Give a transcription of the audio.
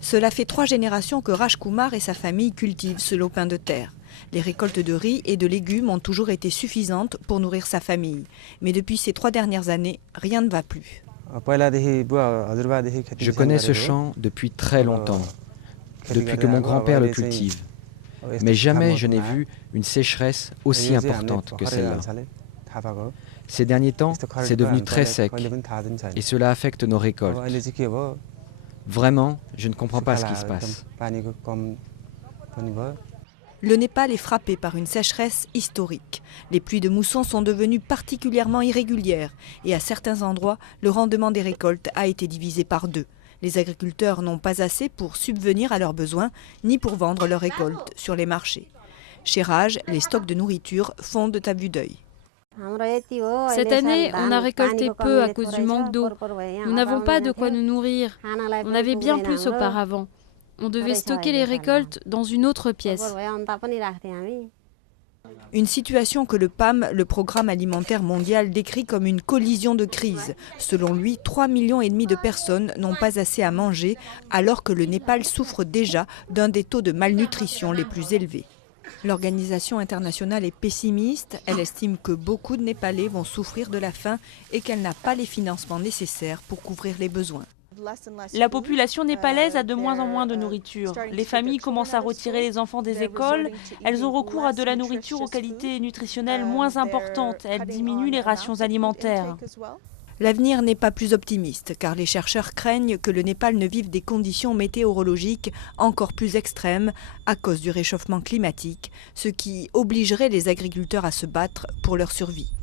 Cela fait 3 générations que Rajkumar et sa famille cultivent ce lopin de terre. Les récoltes de riz et de légumes ont toujours été suffisantes pour nourrir sa famille. Mais depuis ces 3 dernières années, rien ne va plus. Je connais ce champ depuis très longtemps, depuis que mon grand-père le cultive. Mais jamais je n'ai vu une sécheresse aussi importante que celle-là. Ces derniers temps, c'est devenu très sec et cela affecte nos récoltes. Vraiment, je ne comprends pas ce qui se passe. Le Népal est frappé par une sécheresse historique. Les pluies de mousson sont devenues particulièrement irrégulières et à certains endroits, le rendement des récoltes a été divisé par 2. Les agriculteurs n'ont pas assez pour subvenir à leurs besoins ni pour vendre leurs récoltes sur les marchés. Chez Raj, les stocks de nourriture fondent à vue d'œil. Cette année, on a récolté peu à cause du manque d'eau. Nous n'avons pas de quoi nous nourrir. On avait bien plus auparavant. On devait stocker les récoltes dans une autre pièce. Une situation que le PAM, le Programme alimentaire mondial, décrit comme une collision de crise. Selon lui, 3,5 millions de personnes n'ont pas assez à manger, alors que le Népal souffre déjà d'un des taux de malnutrition les plus élevés. L'organisation internationale est pessimiste. Elle estime que beaucoup de Népalais vont souffrir de la faim et qu'elle n'a pas les financements nécessaires pour couvrir les besoins. La population népalaise a de moins en moins de nourriture. Les familles commencent à retirer les enfants des écoles. Elles ont recours à de la nourriture aux qualités nutritionnelles moins importantes. Elles diminuent les rations alimentaires. L'avenir n'est pas plus optimiste, car les chercheurs craignent que le Népal ne vive des conditions météorologiques encore plus extrêmes à cause du réchauffement climatique, ce qui obligerait les agriculteurs à se battre pour leur survie.